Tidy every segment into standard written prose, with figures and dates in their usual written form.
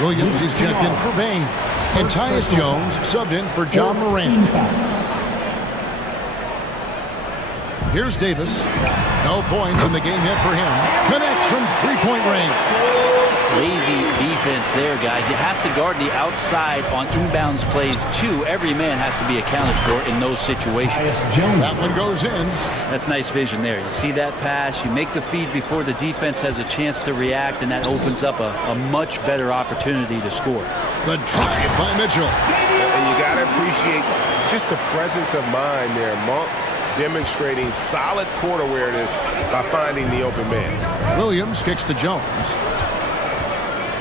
Williams, he's checked in for Bain. And Tyus Jones subbed in for John Morant. Here's Davis. No points in the game yet for him. Connects from three-point range. Lazy defense there, guys. You have to guard the outside on inbounds plays, too. Every man has to be accounted for in those situations. That one goes in. That's nice vision there. You see that pass, you make the feed before the defense has a chance to react, and that opens up a much better opportunity to score. The drive by Mitchell. And you got to appreciate just the presence of mind there. Monk demonstrating solid court awareness by finding the open man. Williams kicks to Jones.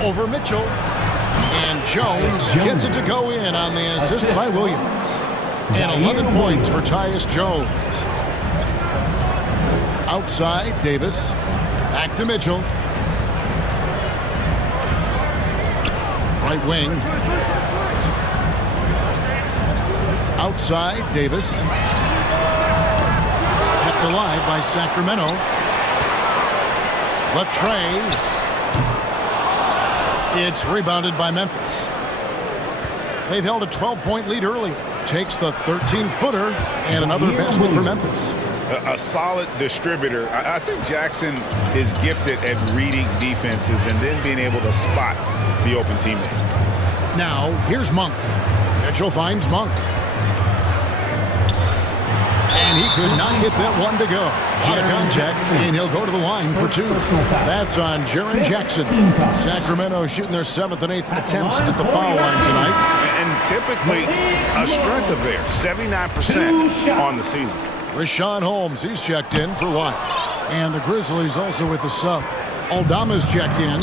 Over Mitchell. And Jones gets it to go in on the assist by Williams. And 11 points for Tyus Jones. Outside, Davis. Back to Mitchell. Right wing. Outside, Davis. Kept alive by Sacramento. Latrey. It's rebounded by Memphis. They've held a 12-point lead early. Takes the 13-footer and another basket for Memphis. A solid distributor. I think Jackson is gifted at reading defenses and then being able to spot the open teammate. Now, here's Monk. Mitchell finds Monk. And he could not get that one to go. Out of contact, and he'll go to the line for two. That's on Jaren Jackson. Sacramento shooting their 7th and 8th attempts at the foul line tonight. And typically a strength of theirs, 79% on the season. Richaun Holmes, he's checked in for White. And the Grizzlies also with the sub. Aldama's checked in.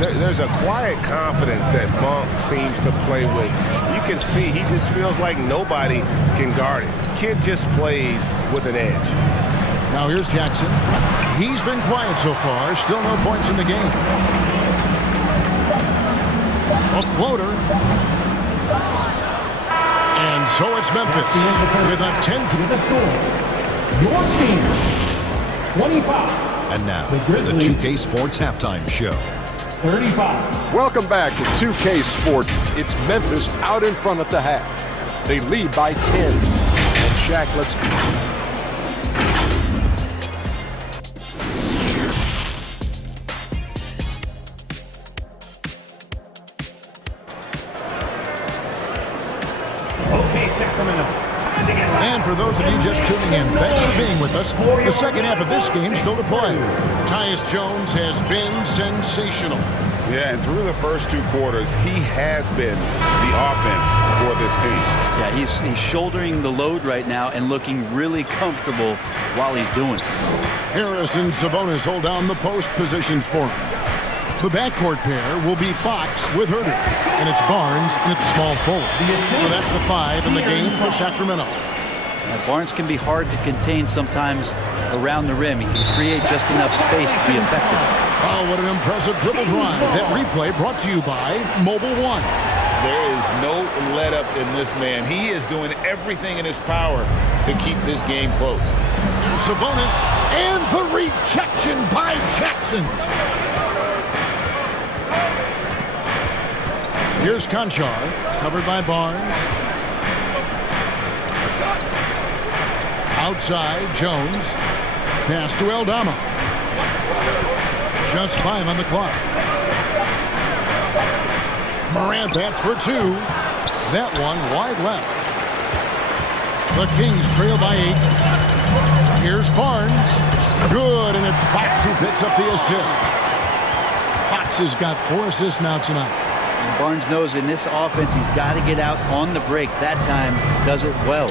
There's a quiet confidence that Monk seems to play with. You can see he just feels like nobody can guard him. Kid just plays with an edge. Now here's Jackson. He's been quiet so far. Still no points in the game. A floater. And so it's Memphis with a 10th score. Your team, 25. And now, the 2K Sports Halftime Show. 35. Welcome back to 2K Sports. It's Memphis out in front at the half. They lead by 10. And Shaq, let's go. And for those of you just tuning in, thanks for being with us. The second half of this game still to play. Tyus Jones has been sensational. Yeah, and through the first two quarters, he has been the offense for this team. Yeah, he's shouldering the load right now and looking really comfortable while he's doing it. Harris and Sabonis hold down the post positions for him. The backcourt pair will be Fox with Herder, and it's Barnes and it's small forward. So that's the 5 in the game for Sacramento. Now, Barnes can be hard to contain sometimes around the rim. He can create just enough space to be effective. Oh, what an impressive dribble drive. That replay brought to you by Mobile One. There is no let up in this man. He is doing everything in his power to keep this game close. There's Sabonis and the rejection by Jackson. Here's Conchar, covered by Barnes. Outside, Jones. Pass to Aldama. Just 5 on the clock. Morant bats for 2. That one wide left. The Kings trail by 8. Here's Barnes. Good, and it's Fox who picks up the assist. Fox has got 4 assists now tonight. And Barnes knows in this offense he's got to get out on the break. That time does it well.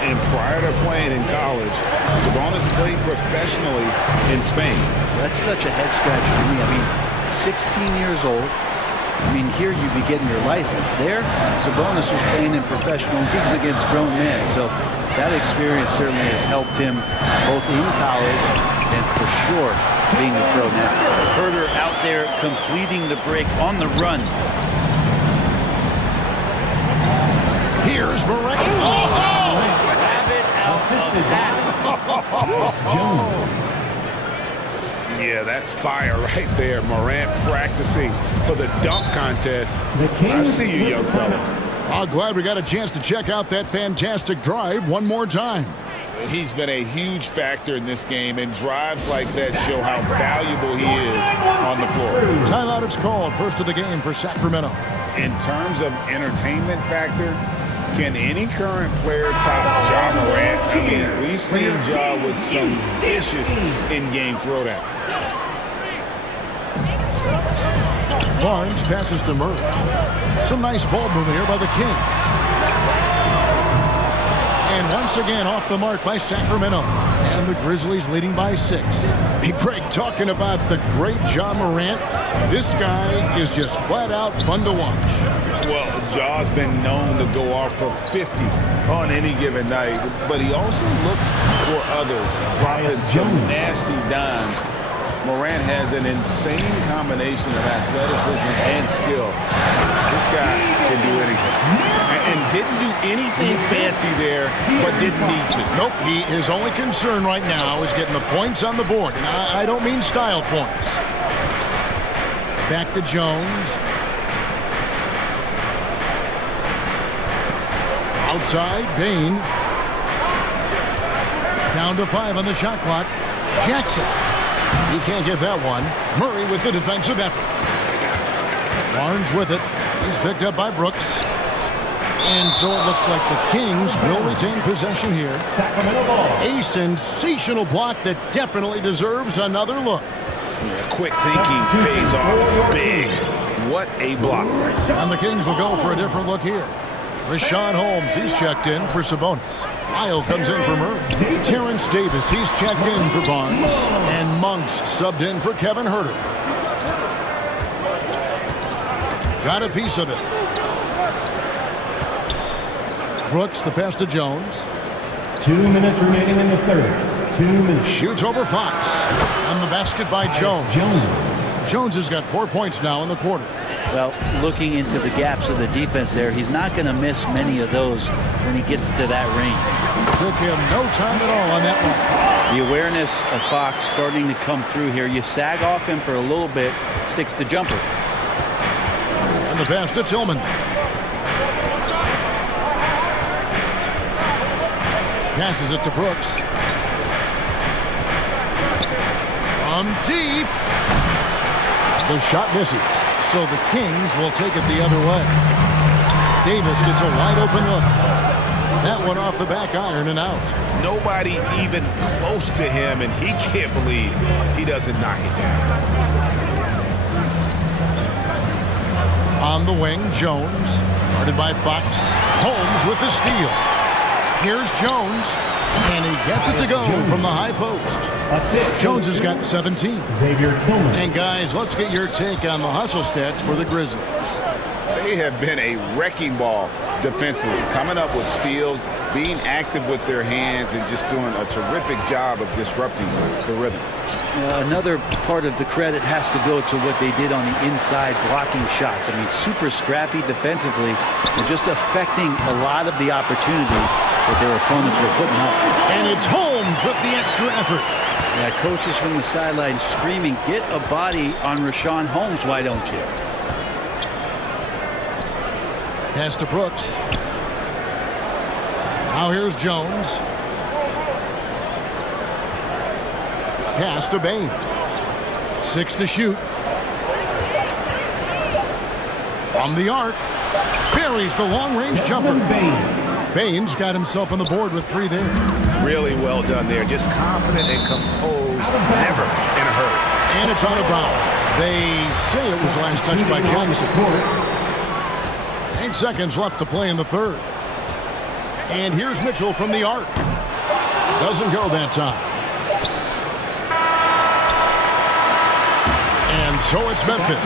And prior to playing in college, Sabonis played professionally in Spain. That's such a head scratcher to me. I mean, 16 years old. I mean, here you'd be getting your license. There, Sabonis was playing in professional leagues against grown men. So that experience certainly has helped him both in college and for sure being a pro now. Herder out there completing the break on the run. Here's Morant. Grab it out of that. Yeah, that's fire right there. Morant practicing for the dunk contest. The I Kings see you, with young the fella. timeout. I'm glad we got a chance to check out that fantastic drive one more time. He's been a huge factor in this game, and drives like that show how valuable he is on the floor. Timeout is called, first of the game for Sacramento. In terms of entertainment factor, can any current player top Ja Morant? I mean, we've seen Ja with some vicious in-game throwdown. Barnes passes to Murray. Some nice ball movement here by the Kings. And once again off the mark by Sacramento. And the Grizzlies leading by 6. Hey, Greg, talking about the great Ja Morant, this guy is just flat out fun to watch. Well, Ja's been known to go off for 50 on any given night, but he also looks for others, dropping some nasty dimes. Morant has an insane combination of athleticism and skill. This guy can do anything. And didn't do anything fancy there, but didn't need to. Nope, his only concern right now is getting the points on the board. And I don't mean style points. Back to Jones. Outside, Bane. Down to 5 on the shot clock. Jackson. He can't get that one. Murray with the defensive effort. Barnes with it. He's picked up by Brooks. And so it looks like the Kings will retain possession here. Sacramento ball. A sensational block that definitely deserves another look. Yeah, quick thinking pays off big. What a block. And the Kings will go for a different look here. Richaun Holmes, he's checked in for Sabonis. Isle comes in for Murray. Terrence Davis, he's checked in for Barnes. And Monks subbed in for Kevin Huerter. Got a piece of it. Brooks, the pass to Jones. 2 minutes remaining in the third. 2 minutes. Shoots over Fox. And the basket by Jones. Jones has got 4 points now in the quarter. Well, looking into the gaps of the defense there, he's not going to miss many of those when he gets to that range. Took him no time at all on that one. The awareness of Fox starting to come through here. You sag off him for a little bit, sticks the jumper. And the pass to Tillman. Passes it to Brooks. From deep. The shot misses. So the Kings will take it the other way. Davis gets a wide open look. That one off the back iron and out. Nobody even close to him, and he can't believe he doesn't knock it down. On the wing, Jones. Guarded by Fox. Holmes with the steal. Here's Jones. And he gets it to go from the high post. Jones has got 17. Xavier Tillman. And guys, let's get your take on the hustle stats for the Grizzlies. They have been a wrecking ball defensively, coming up with steals, being active with their hands, and just doing a terrific job of disrupting the rhythm. Another part of the credit has to go to what they did on the inside, blocking shots. I mean, super scrappy defensively, and just affecting a lot of the opportunities that their opponents were putting up. And it's Holmes with the extra effort. Yeah, coaches from the sideline screaming, get a body on Richaun Holmes, why don't you? Pass to Brooks. Now here's Jones. Pass to Bane. 6 to shoot. From the arc. Buries the long-range jumper. Bane's got himself on the board with 3 there. Really well done there. Just confident and composed, never in a hurry. And it's out of bounds. They say it was last touched by Jackson. 8 seconds left to play in the third. And here's Mitchell from the arc. Doesn't go that time. And so it's Memphis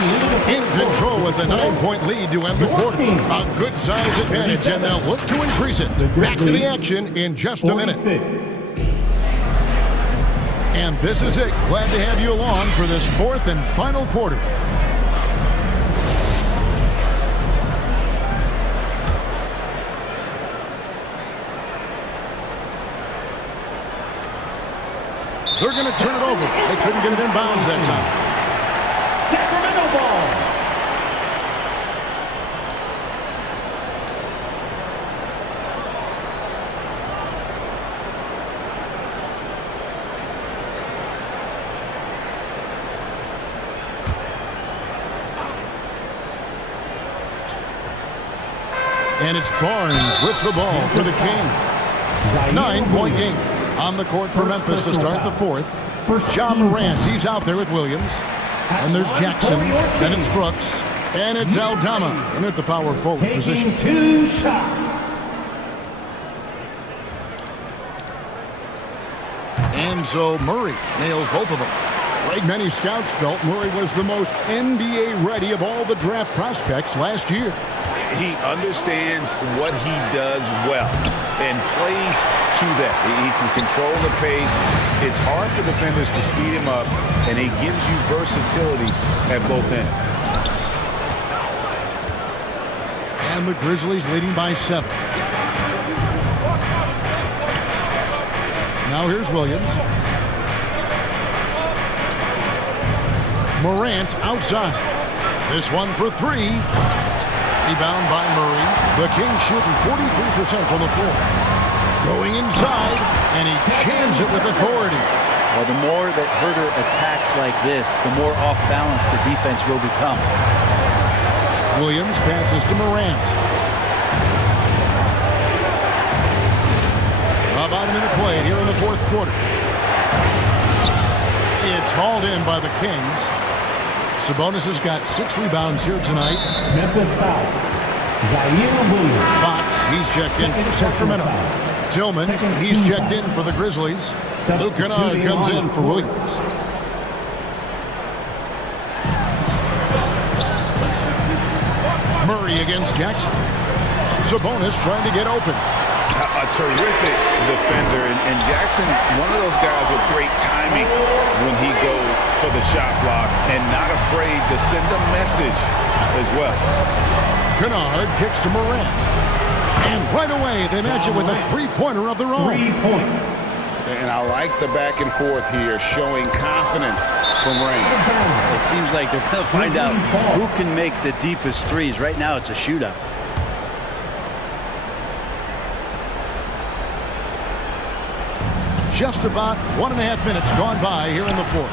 in control with a 9-point lead to end the quarter. A good size advantage, and they'll look to increase it. Back to the action in just a minute. And this is it. Glad to have you along for this 4th and final quarter. They're going to turn it over. They couldn't get it in bounds that time. Sacramento ball. And it's Barnes with the ball for the Kings. 9-point game on the court for Memphis to start the fourth. Ja Morant, he's out there with Williams. And there's Jackson. Then it's Brooks. And it's Aldama in at the power forward position. Taking 2 shots. And so Murray nails both of them. Right, many scouts felt Murray was the most NBA ready of all the draft prospects last year. He understands what he does well and plays to that. He can control the pace. It's hard for defenders to speed him up, and he gives you versatility at both ends. And the Grizzlies leading by 7. Now here's Williams. Morant outside. This one for 3. Rebound by Murray. The Kings shooting 43% from the floor. Going inside, and he jams it with authority. Well, the more that Huerter attacks like this, the more off balance the defense will become. Williams passes to Morant. About a minute played here in the fourth quarter. It's hauled in by the Kings. Sabonis has got 6 rebounds here tonight. Memphis foul. Zaire Williams. Fox, he's checked in for Sacramento. Tillman, he's checked in for the Grizzlies. Luke Kennard comes in for Williams. Murray against Jackson. Sabonis trying to get open. A terrific defender, and Jackson, one of those guys with great timing when he goes for the shot block and not afraid to send a message as well. Kennard kicks to Morant. And right away, they match it with a 3-pointer of their own. 3 points. And I like the back and forth here, showing confidence from range. It seems like they're going to find out who can make the deepest threes. Right now, it's a shootout. Just about 1.5 minutes gone by here in the fourth.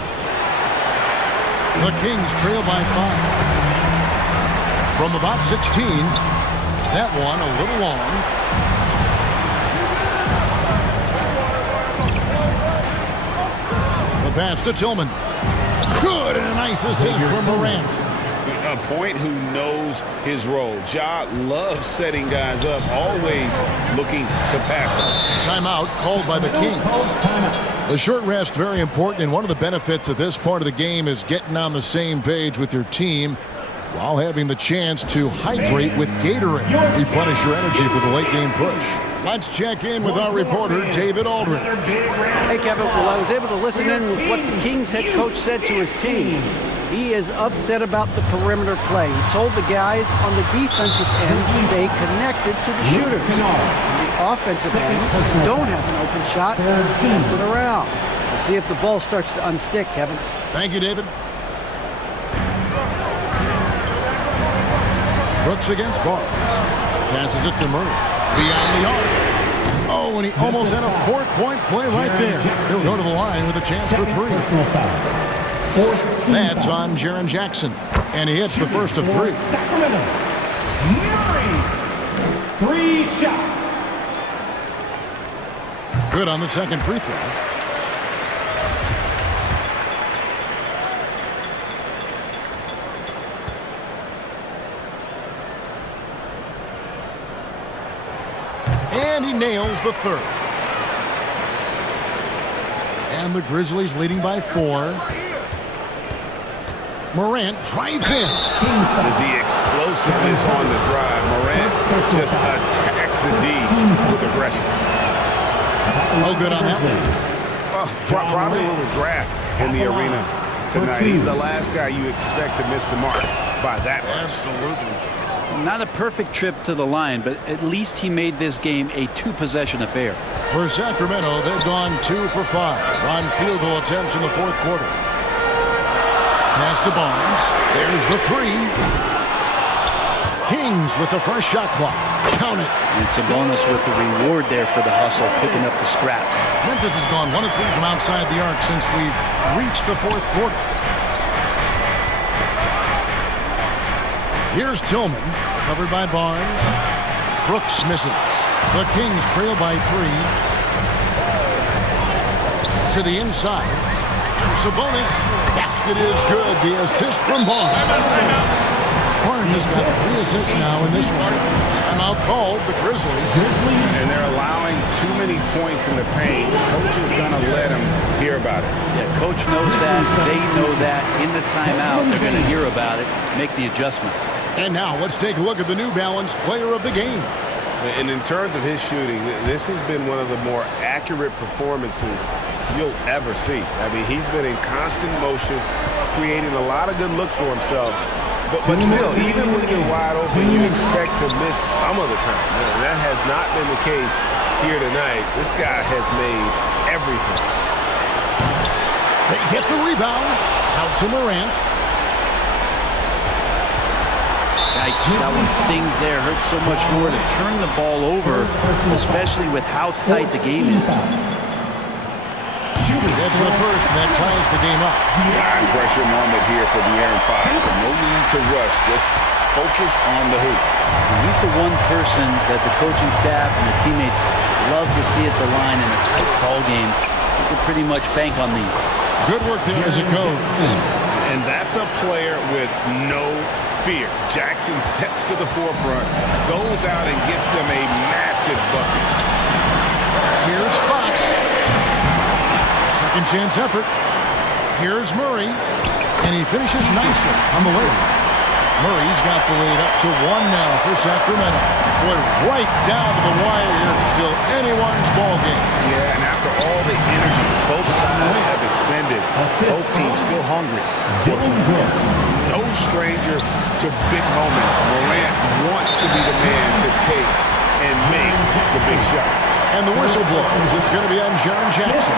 The Kings trail by 5. From about 16. That one a little long. The pass to Tillman. Good, and a nice assist from Morant. A point who knows his role. Ja loves setting guys up, always looking to pass them. Timeout called by the Kings. The short rest, very important, and one of the benefits of this part of the game is getting on the same page with your team while having the chance to hydrate with Gatorade. Replenish your energy for the late game push. Let's check in with our reporter, David Aldridge. Hey, Kevin. Well, I was able to listen in with what the Kings head coach said to his team. He is upset about the perimeter play. He told the guys on the defensive end to stay connected to the shooters. The offensive end, if you don't have an open shot, pass it around. We'll see if the ball starts to unstick, Kevin. Thank you, David. Brooks against Barnes. Passes it to Murray. Beyond the arc. Oh, and he almost had a 4-point play right there. He'll go to the line with a chance for 3. That's on Jaren Jackson. And he hits the first of 3. Sacramento. Murray. 3 shots. Good on the second free throw. And he nails the third. And the Grizzlies leading by 4. Morant drives in. The explosiveness on the drive. Morant just attacks the D with aggression. No good on that one. Well, probably a little draft in the arena tonight. He's the last guy you expect to miss the mark by that much. Absolutely. Not a perfect trip to the line, but at least he made this game a two-possession affair. For Sacramento, they've gone 2 for 5 on field goal attempts in the fourth quarter. Pass to Barnes. There's the 3. Kings with the first shot clock. Count it. And Sabonis with the reward there for the hustle, picking up the scraps. Memphis has gone 1 of 3 from outside the arc since we've reached the fourth quarter. Here's Tillman, covered by Barnes. Brooks misses. The Kings trail by 3. To the inside. Sabonis. Basket is good. The assist from Barnes. Barnes has got 3 assists now in this one. Timeout called, the Grizzlies. And they're allowing too many points in the paint. Coach is going to let them hear about it. Yeah, coach knows that. They know that. In the timeout, they're going to hear about it, make the adjustment. And now let's take a look at the New Balance player of the game. And in terms of his shooting, this has been one of the more accurate performances you'll ever see. I mean, he's been in constant motion, creating a lot of good looks for himself. But still, even when you're wide open, you expect to miss some of the time. That has not been the case here tonight. This guy has made everything. They get the rebound. Out to Morant. Yikes, that one stings there. Hurts so much more to turn the ball over, especially with how tight the game is. That's the first, and that ties the game up. High pressure moment here for De'Aaron Fox. No need to rush, just focus on the hoop. And he's the one person that the coaching staff and the teammates love to see at the line in a tight ball game. You can pretty much bank on these. Good work there as it goes. And that's a player with no fear. Jackson steps to the forefront, goes out and gets them a massive bucket. Here's Fox. Second chance effort. Here's Murray. And he finishes nicely on the way. Murray's got the lead up to 1 now for Sacramento. Boy, right down to the wire here. Still anyone's ball game. Yeah, and after all the energy both sides have expended, both teams still hungry. No stranger to big moments. Morant wants to be the man to take and make the big shot. And the whistle blows. It's going to be on Jaren Jackson.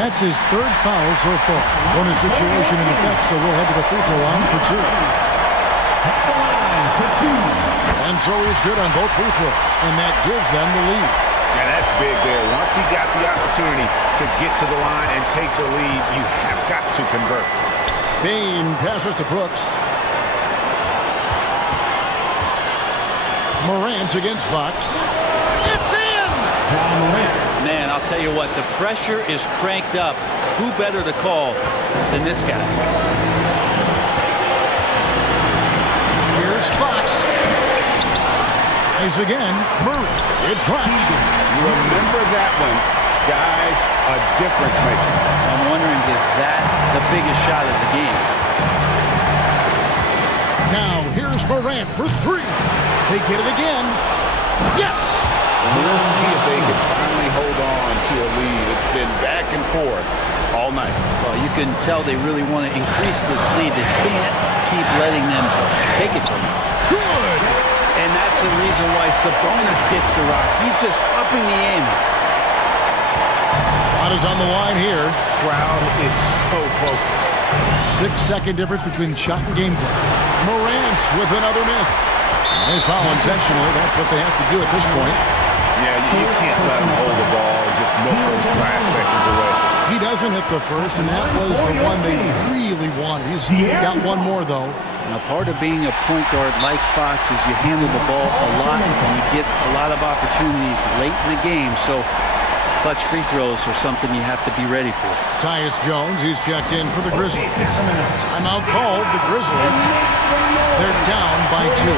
That's his 3rd foul so far. Bonus situation in effect, so we'll head to the free throw line for 2. And so he's good on both free throws, and that gives them the lead. And that's big there. Once he got the opportunity to get to the line and take the lead, you have got to convert. Bane passes to Brooks. Morant against Fox. It's in! Man, I'll tell you what, the pressure is cranked up. Who better to call than this guy? Here's Fox. Tries again. Murray. It drops. Remember that one. Guys, a difference maker. I'm wondering, is that the biggest shot of the game? Now, here's Morant for 3. They get it again. Yes! We'll see if they can finally hold on to a lead. It's been back and forth all night. Well, you can tell they really want to increase this lead. They can't keep letting them take it from them. Good! And that's the reason why Sabonis gets the rock. He's just upping the ante. Shot is on the line here. Crowd is so focused. 6-second difference between shot and game clock. Morant with another miss. They foul intentionally. That's what they have to do at this point. Yeah, you can't let him hold the ball and just milk those last seconds away. He doesn't hit the first, and that was the one they really wanted. He's got one more, though. Now, part of being a point guard like Fox is you handle the ball a lot and you get a lot of opportunities late in the game. So clutch free throws are something you have to be ready for. Tyus Jones, he's checked in for the Grizzlies. Timeout called. The Grizzlies, they're down by 2.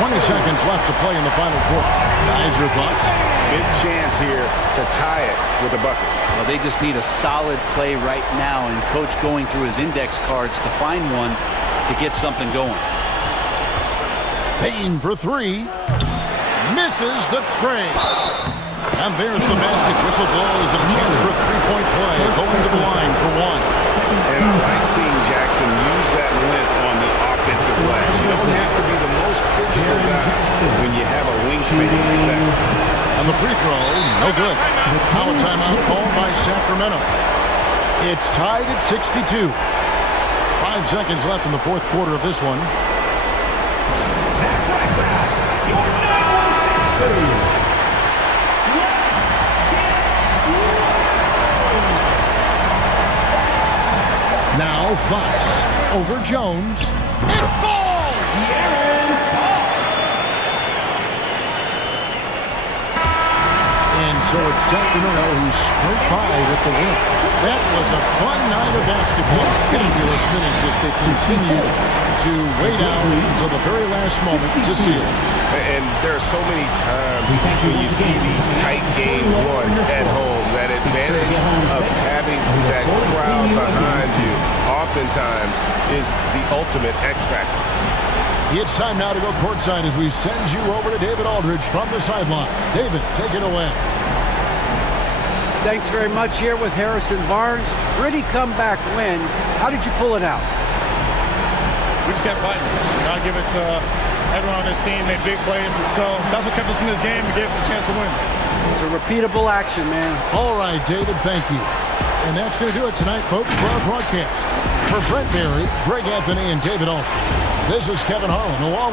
20 seconds left to play in the final quarter. Guys, your thoughts? Big chance here to tie it with a bucket. Well, they just need a solid play right now, and Coach going through his index cards to find one to get something going. Payne for 3. Misses the tray. And there's the basket. Whistle blows and a chance for a 3-point play. Going to the line for 1. And I like seeing Jackson use that length on the offensive glass. You don't have to be the physical guy when you have a wingspan like that. On the free throw, no good. Now a timeout called by Sacramento. It's tied at 62. 5 seconds left in the fourth quarter of this one. That's right, crowd. Your number 6 Now Fox over Jones. It falls! And so it's Sacramento who scraped by with the win. That was a fun night of basketball. Fabulous finish as they continue to wait out until the very last moment to seal it. And there are so many times when you see these tight games won at home, that advantage of having that crowd behind you oftentimes is the ultimate X factor. It's time now to go courtside as we send you over to David Aldridge from the sideline. David, take it away. Thanks very much here with Harrison Barnes. Gritty comeback win. How did you pull it out? We just kept fighting. I give it to everyone on this team, made big plays. So that's what kept us in this game and gave us a chance to win. It's a repeatable action, man. All right, David, thank you. And that's going to do it tonight, folks, for our broadcast. For Brent Barry, Greg Anthony, and David Aldridge, this is Kevin Harlan, along with